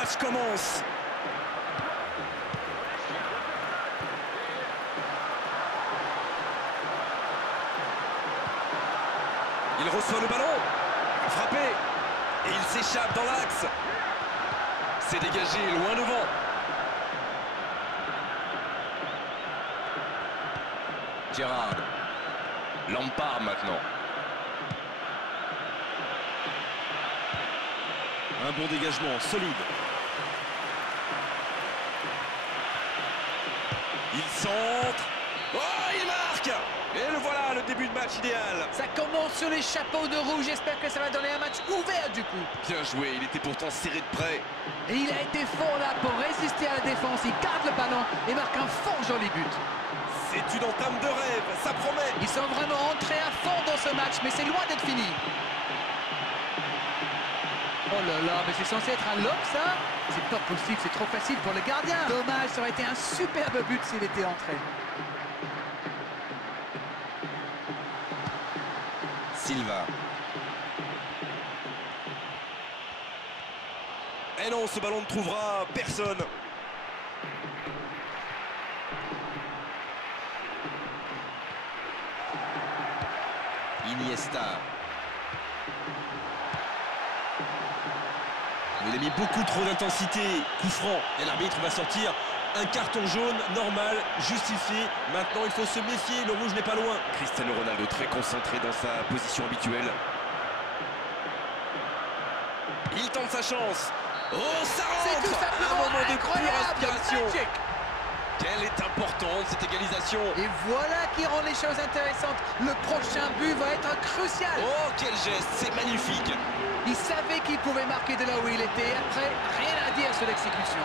match commence. Il reçoit le ballon. Frappé. Et il s'échappe dans l'axe. C'est dégagé loin devant. Gerrard. Lampard maintenant. Un bon dégagement, solide. Il centre. Oh, il marque. Et le voilà, le début de match idéal. Ça commence sur les chapeaux de rouge. J'espère que ça va donner un match ouvert du coup. Bien joué, il était pourtant serré de près. Et il a été fort là pour résister à la défense. Il garde le ballon et marque un fort joli but. C'est une entame de rêve, ça promet. Ils sont vraiment entrés à fond dans ce match, mais c'est loin d'être fini. Oh là là, mais c'est censé être un lob ça? C'est pas possible, c'est trop facile pour le gardien. Dommage, ça aurait été un superbe but s'il était entré. Silva. Et non, ce ballon ne trouvera personne. Iniesta. Il a mis beaucoup trop d'intensité. Coup franc. Et l'arbitre va sortir un carton jaune normal, justifié. Maintenant, il faut se méfier. Le rouge n'est pas loin. Cristiano Ronaldo très concentré dans sa position habituelle. Il tente sa chance. Oh, ça rentre! C'est tout simplement un moment de pure incroyable, inspiration. magic. Quelle est importante cette égalisation. Et voilà qui rend les choses intéressantes. Le prochain but va être crucial. Oh, quel geste, c'est magnifique. Il savait qu'il pouvait marquer de là où il était. Après, rien à dire sur l'exécution.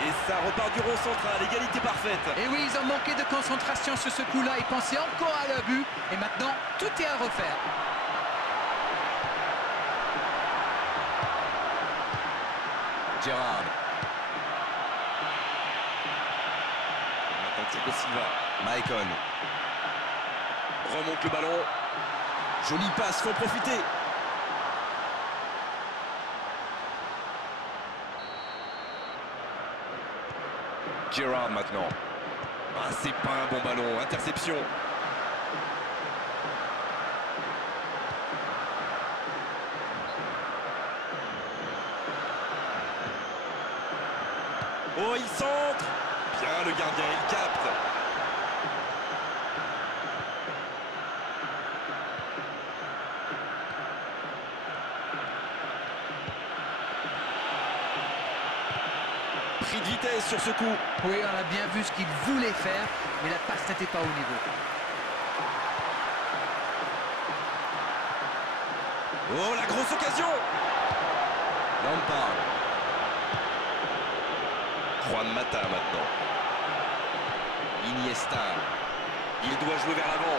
Et ça repart du rond central, égalité parfaite. Et oui, ils ont manqué de concentration sur ce coup-là. Ils pensaient encore à leur but. Et maintenant, tout est à refaire. Gerrard. Maintenant Thiago Silva. Maicon. Remonte le ballon. Jolie passe, faut en profiter. Gerrard maintenant. Ah, c'est pas un bon ballon, interception. Oh, il centre. Bien le gardien, il capte. Pris de vitesse sur ce coup. Oui, on a bien vu ce qu'il voulait faire, mais la passe n'était pas au niveau. Oh, la grosse occasion. Lampard. Juan Mata maintenant. Iniesta. Il doit jouer vers l'avant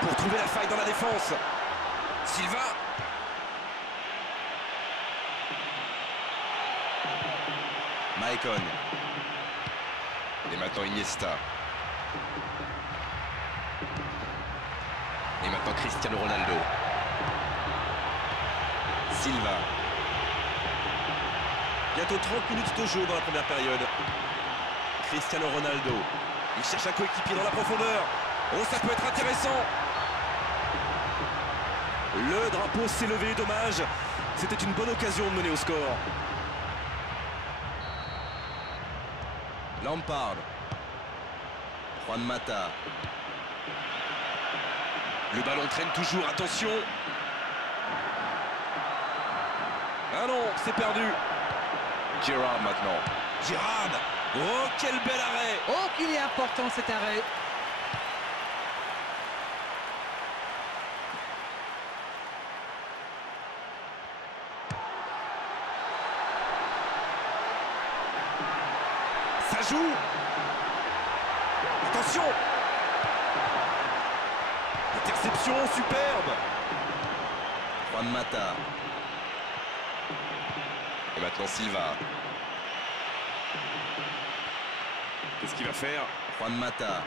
pour trouver la faille dans la défense. Silva. Maicon. Et maintenant Iniesta. Et maintenant Cristiano Ronaldo. Silva. Bientôt 30 minutes de jeu dans la première période. Cristiano Ronaldo. Il cherche un coéquipier dans la profondeur. Oh, ça peut être intéressant. Le drapeau s'est levé, dommage. C'était une bonne occasion de mener au score. Lampard. Juan Mata. Le ballon traîne toujours, attention. Ah non, c'est perdu. Gerrard maintenant. Gerrard. Oh, quel bel arrêt. Oh, qu'il est important cet arrêt. Ça joue. Attention. Interception superbe. Juan Mata. Et maintenant Silva. Qu'est-ce qu'il va faire? Juan Mata.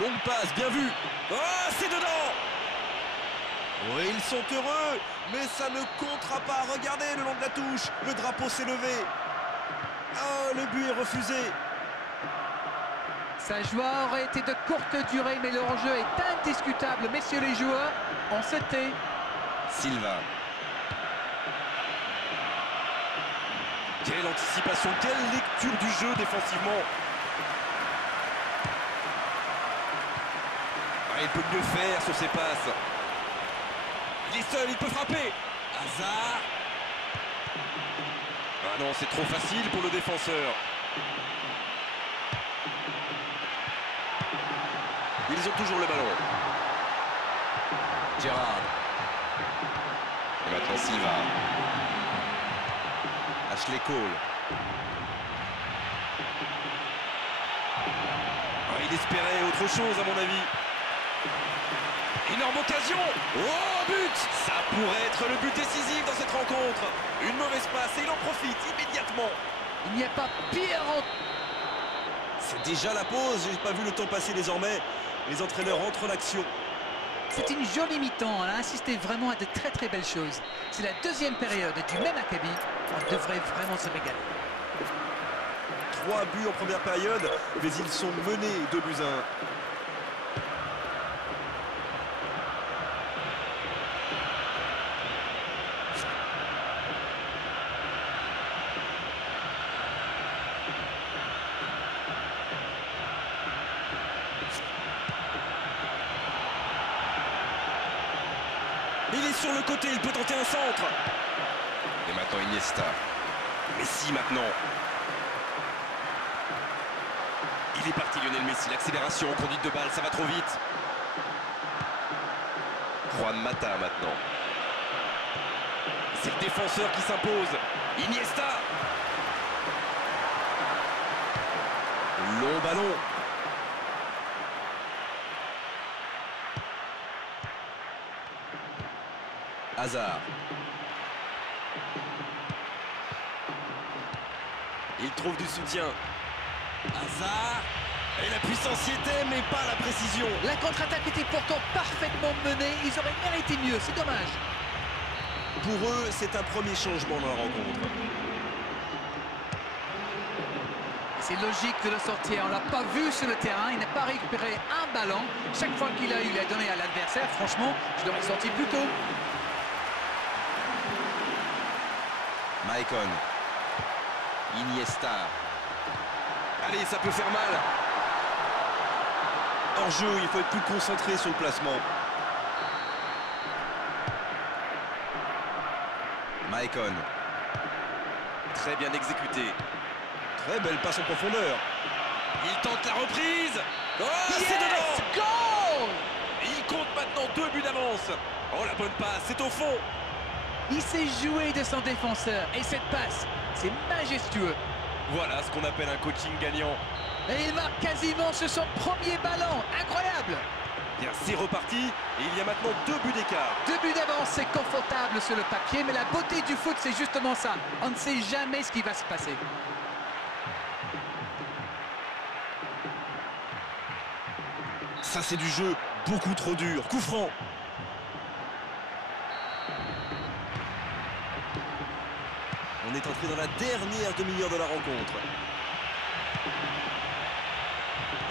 Longue passe, bien vu. Oh, c'est dedans. Oui, ils sont heureux, mais ça ne comptera pas. Regardez le long de la touche, le drapeau s'est levé. Oh, le but est refusé. Sa joie aurait été de courte durée, mais le hors-jeu est indiscutable. Messieurs les joueurs, on se tait. Silva. Quelle anticipation, quelle lecture du jeu défensivement. Ah, il peut mieux faire sur ses passes. Il est seul, il peut frapper. Hazard. Ah non, c'est trop facile pour le défenseur. Ils ont toujours le ballon. Gérard. Et maintenant Silva. Ashley Cole. Ah, il espérait autre chose à mon avis. Énorme occasion. Oh, but. Ça pourrait être le but décisif dans cette rencontre. Une mauvaise passe et il en profite immédiatement. Il n'y a pas pire en... C'est déjà la pause, j'ai pas vu le temps passer désormais. Les entraîneurs entrent en action. C'est une jolie mi-temps, elle a insisté vraiment à de très très belles choses. C'est la deuxième période du même acabit, on devrait vraiment se régaler. 3 buts en première période, mais ils sont menés 2-1. Il est sur le côté, il peut tenter un centre. Et maintenant Iniesta. Messi maintenant. Il est parti Lionel Messi, l'accélération, conduite de balle, ça va trop vite. Juan Mata maintenant. C'est le défenseur qui s'impose. Iniesta. Long ballon. Hazard. Il trouve du soutien. Hazard. Et la puissance y était, mais pas la précision. La contre-attaque était pourtant parfaitement menée, ils auraient mérité mieux, c'est dommage. Pour eux, c'est un premier changement dans la rencontre. C'est logique de le sortir, on l'a pas vu sur le terrain, il n'a pas récupéré un ballon. Chaque fois qu'il a eu, il a donné à l'adversaire, franchement, je l'aurais sorti plus tôt. Maicon. Iniesta. Allez, ça peut faire mal. Hors jeu, il faut être plus concentré sur le placement. Maicon. Très bien exécuté. Très belle passe en profondeur. Il tente la reprise. Oh, Yes, c'est dedans. goal! Et il compte maintenant 2 buts d'avance. Oh, la bonne passe, c'est au fond. Il s'est joué de son défenseur et cette passe, c'est majestueux. Voilà ce qu'on appelle un coaching gagnant. Et il marque quasiment sur son premier ballon, incroyable. Bien, c'est reparti et il y a maintenant 2 buts d'écart. 2 buts d'avance, c'est confortable sur le papier, mais la beauté du foot, c'est justement ça. On ne sait jamais ce qui va se passer. Ça, c'est du jeu beaucoup trop dur. Coup franc. On est entré dans la dernière demi-heure de la rencontre.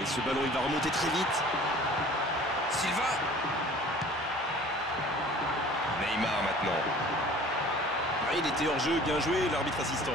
Et ce ballon, il va remonter très vite. Silva. Neymar maintenant. Ah, il était hors jeu, bien joué, l'arbitre assistant.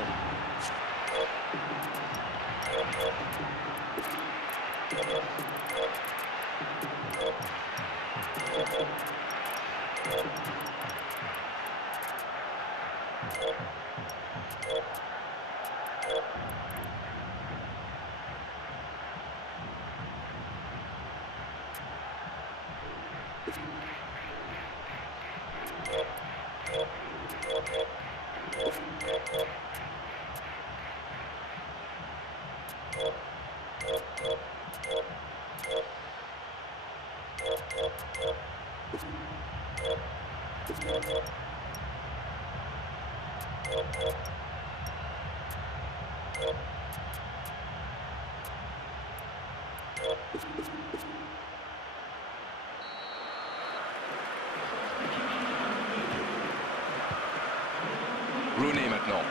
Bonnet maintenant.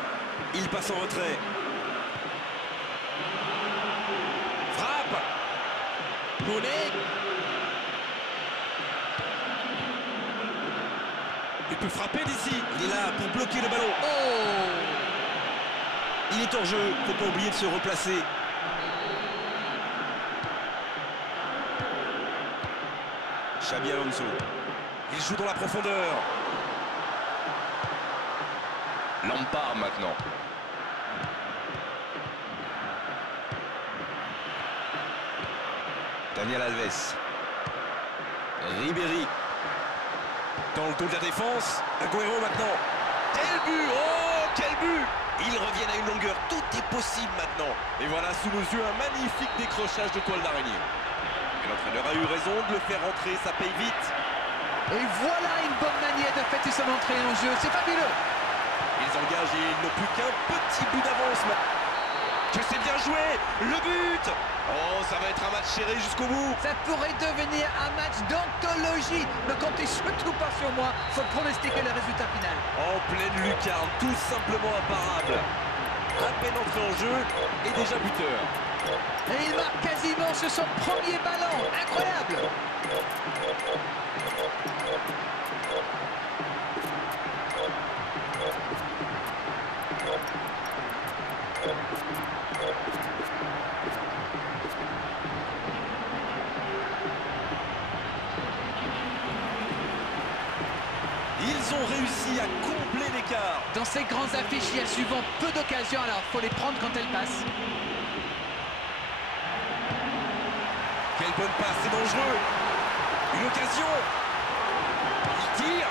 Il passe en retrait. Frappe. Bonnet. Il peut frapper d'ici. Il est là pour bloquer le ballon. Oh! Il est hors jeu. Faut pas oublier de se replacer. Xabi Alonso. Il joue dans la profondeur. Lampard maintenant. Daniel Alves. Ribéry. Dans le dos de la défense. Agüero maintenant. Quel but! Oh, quel but! Ils reviennent à une longueur. Tout est possible maintenant. Et voilà sous nos yeux un magnifique décrochage de toile d'araignée. Et l'entraîneur a eu raison de le faire rentrer. Ça paye vite. Et voilà une bonne manière de fêter son entrée en jeu. C'est fabuleux. Ils engagent et ils n'ont plus qu'un petit but d'avance. Que c'est bien joué. Le but. Oh, ça va être un match serré jusqu'au bout. Ça pourrait devenir un match d'anthologie. Ne comptez surtout pas sur moi. Faut pronostiquer le résultat final. En pleine lucarne, tout simplement imparable. À peine entré en jeu et déjà buteur. Et il marque quasiment sur son premier ballon. Incroyable. Ils ont réussi à combler l'écart. Dans ces grandes affiches, il y a souvent peu d'occasions, alors il faut les prendre quand elles passent. Quelle bonne passe, c'est dangereux. Une occasion. Il tire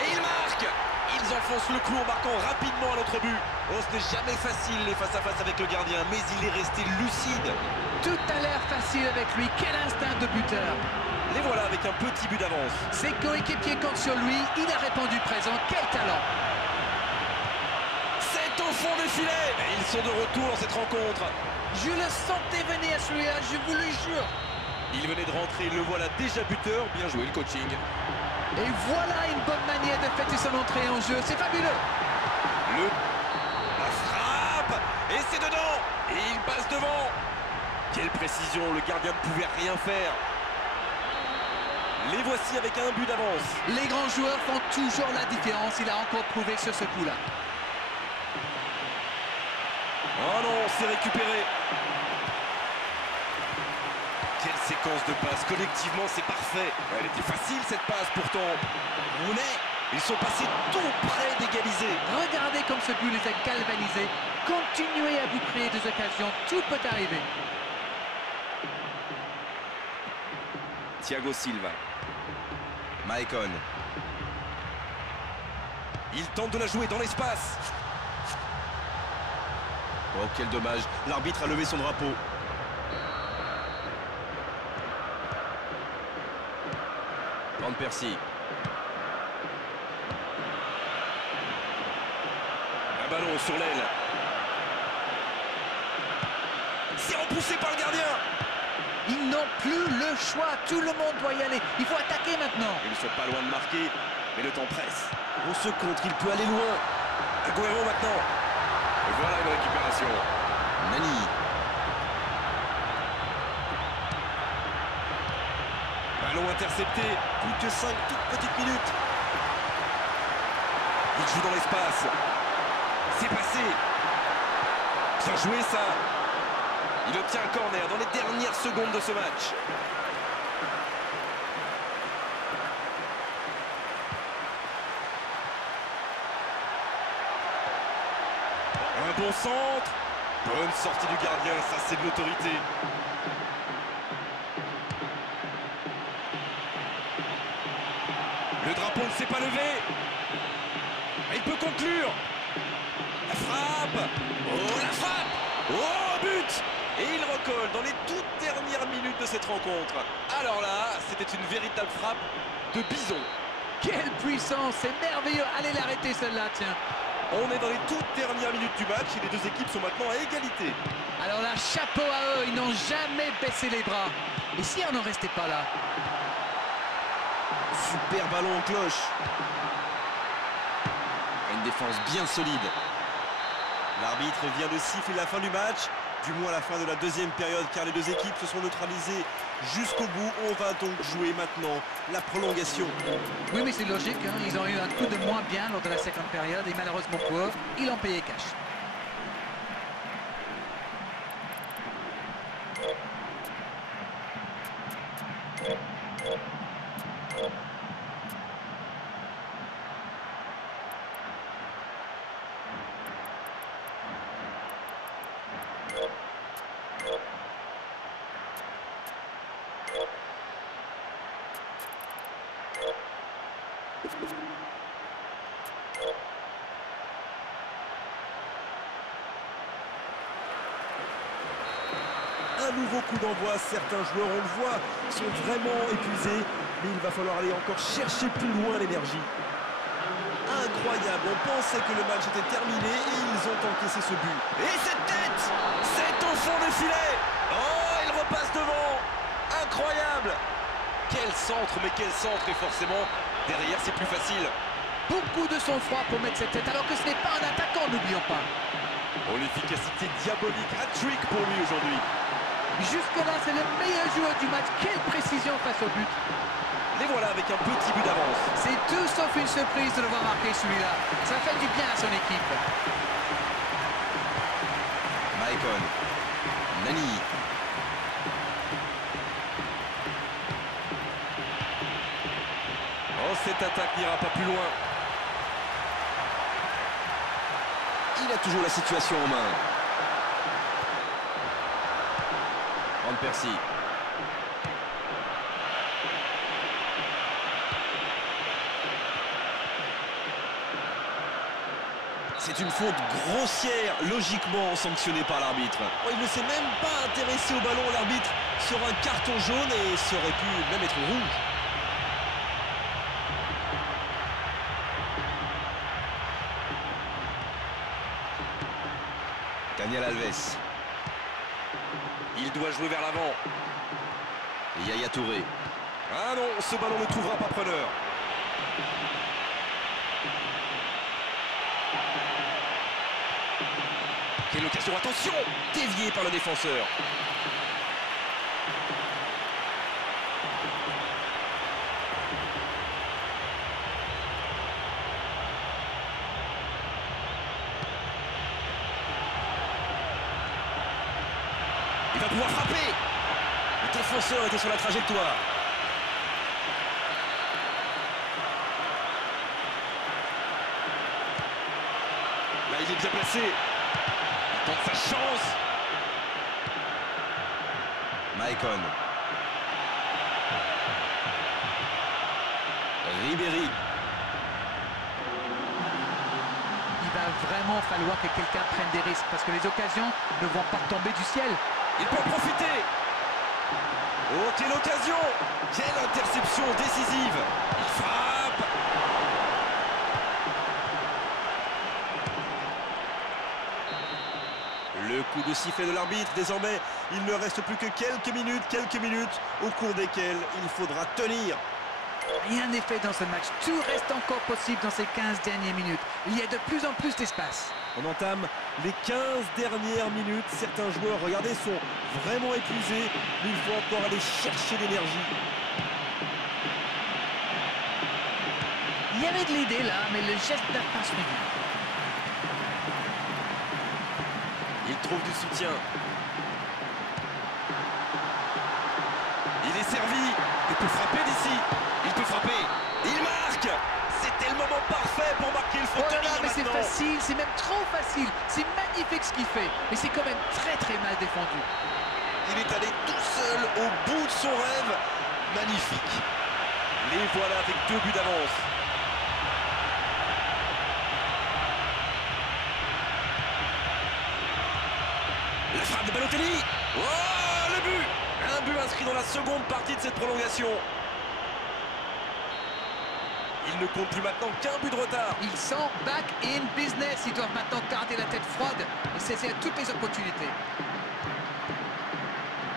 et il marque. Ils enfoncent le clou en marquant rapidement à l'autre but. Oh, ce n'est jamais facile les face-à-face avec le gardien, mais il est resté lucide. Tout a l'air facile avec lui. Quel instinct de buteur. Les voilà avec un petit but d'avance. Ses coéquipiers comptent sur lui. Il a répondu présent. Quel talent. C'est au fond des filets. Et ils sont de retour dans cette rencontre. Je le sentais venir celui-là, je vous le jure. Il venait de rentrer, le voilà déjà buteur. Bien joué le coaching. Et voilà une bonne manière de fêter son entrée en jeu. C'est fabuleux. La frappe. Et c'est dedans. Et il passe devant. Quelle précision, le gardien ne pouvait rien faire. Les voici avec un but d'avance. Les grands joueurs font toujours la différence. Il a encore prouvé sur ce coup-là. Oh non, c'est récupéré. Quelle séquence de passes. Collectivement, c'est parfait. Elle était facile cette passe pourtant. Rooney, ils sont passés tout près d'égaliser. Regardez comme ce but les a galvanisés. Continuez à vous créer des occasions. Tout peut arriver. Thiago Silva. Maicon. Il tente de la jouer dans l'espace. Oh, quel dommage. L'arbitre a levé son drapeau. Van Persie. Un ballon sur l'aile. C'est repoussé par le gardien. Ils n'ont plus le choix. Tout le monde doit y aller. Il faut attaquer maintenant. Ils ne sont pas loin de marquer, mais le temps presse. On se contre, il peut aller loin. Agüero maintenant. Et voilà une récupération. Nani. Ballon intercepté. Plus que 5 toutes petites minutes. Il joue dans l'espace. C'est passé. Bien joué ça. Il obtient un corner dans les dernières secondes de ce match. Un bon centre. Bonne sortie du gardien, ça c'est de l'autorité. Le drapeau ne s'est pas levé. Il peut conclure. La frappe. Oh, la frappe. Oh, but. Et il recolle dans les toutes dernières minutes de cette rencontre. Alors là, c'était une véritable frappe de bison. Quelle puissance, c'est merveilleux. Allez l'arrêter celle-là, tiens. On est dans les toutes dernières minutes du match et les deux équipes sont maintenant à égalité. Alors là, chapeau à eux, ils n'ont jamais baissé les bras. Et si on n'en restait pas là? Super ballon en cloche. Une défense bien solide. L'arbitre vient de siffler la fin du match, du moins la fin de la deuxième période, car les deux équipes se sont neutralisées jusqu'au bout. On va donc jouer maintenant la prolongation. Oui, mais c'est logique, hein. Ils ont eu un coup de moins bien lors de la seconde période et malheureusement pour eux, ils l'ont payé cash. Un nouveau coup d'envoi, certains joueurs, on le voit, sont vraiment épuisés, mais il va falloir aller encore chercher plus loin l'énergie. Incroyable, on pensait que le match était terminé et ils ont encaissé ce but. Et cette tête, c'est au fond du filet. Oh, il repasse devant. Incroyable. Quel centre, mais quel centre, et forcément, derrière c'est plus facile. Beaucoup de sang-froid pour mettre cette tête, alors que ce n'est pas un attaquant, n'oublions pas. Oh, l'efficacité diabolique, hat-trick pour lui aujourd'hui. Jusque-là, c'est le meilleur joueur du match. Quelle précision face au but. Les voilà avec un petit but d'avance. C'est tout sauf une surprise de le voir marquer celui-là. Ça fait du bien à son équipe. Maicon. Nani. Oh, cette attaque n'ira pas plus loin. Il a toujours la situation en main. Van Persie. C'est une faute grossière, logiquement sanctionnée par l'arbitre. Oh, il ne s'est même pas intéressé au ballon, l'arbitre, sur un carton jaune, et ça aurait pu même être rouge. Daniel Alves. Il doit jouer vers l'avant. Yaya Touré. Ah non, ce ballon ne trouvera pas preneur. Quelle occasion, attention, dévié par le défenseur. Il va pouvoir frapper. Le défenseur était sur la trajectoire. Là, il est bien placé. Il tente sa chance. Maicon. Ribéry. Il va vraiment falloir que quelqu'un prenne des risques parce que les occasions ne vont pas tomber du ciel. Il peut en profiter. Oh, quelle occasion! Quelle interception décisive! Il frappe! Le coup de sifflet de l'arbitre. Désormais, il ne reste plus que quelques minutes au cours desquelles il faudra tenir. Rien n'est fait dans ce match. Tout reste encore possible dans ces 15 dernières minutes. Il y a de plus en plus d'espace. On entame les 15 dernières minutes. Certains joueurs, regardez, sont vraiment épuisés. Mais il faut encore aller chercher l'énergie. Il y avait de l'idée là, mais le geste n'a pas suivi. Il trouve du soutien. Il est servi. Il peut frapper d'ici. Il peut frapper. Il marque. C'était le moment parfait pour marquer. Il faut Oh là tenir là, mais c'est maintenant. facile, c'est même trop facile. C'est magnifique ce qu'il fait, mais c'est quand même très très mal défendu. Il est allé tout seul au bout de son rêve. Magnifique. Les voilà avec 2 buts d'avance. La frappe de Balotelli. Oh, le but. Un but inscrit dans la seconde partie de cette prolongation. Il ne compte plus maintenant qu'un but de retard. Ils sont back in business. Ils doivent maintenant garder la tête froide et saisir toutes les opportunités.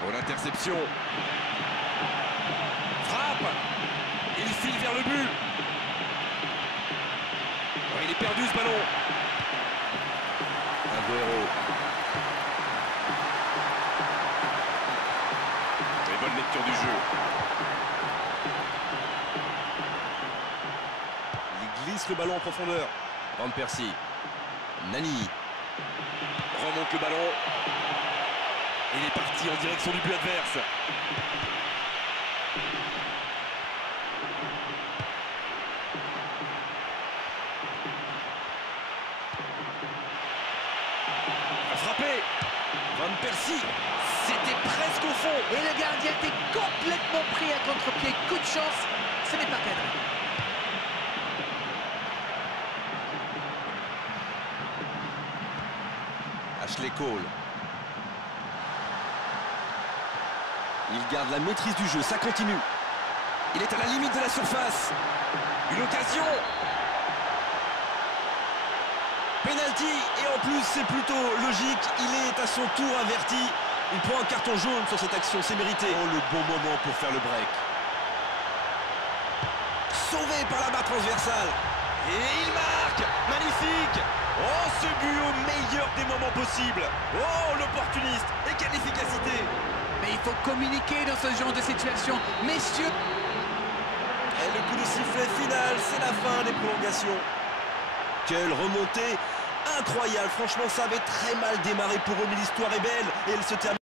Oh, l'interception. Frappe. Il file vers le but. Oh, il est perdu ce ballon. Agüero. Et bonne lecture du jeu. Il glisse le ballon en profondeur. Van Persie. Nani. Remonte le ballon. Il est parti en direction du but adverse. Frappé. Van Persie. C'était presque au fond. Et le gardien était complètement pris à contre-pied. Coup de chance, ce n'est pas cadré. Ashley Cole. Il garde la maîtrise du jeu, ça continue. Il est à la limite de la surface. Une occasion. Penalty, et en plus c'est plutôt logique. Il est à son tour averti. Il prend un carton jaune sur cette action, c'est mérité. Oh, le bon moment pour faire le break. Sauvé par la barre transversale. Et il marque. Magnifique. Oh, ce but au meilleur des moments possibles. Oh, l'opportuniste. Et quelle efficacité. Mais il faut communiquer dans ce genre de situation. Messieurs. Et le coup de sifflet final, c'est la fin des prolongations. Quelle remontée incroyable. Franchement, ça avait très mal démarré pour eux, mais l'histoire est belle. Et elle se termine.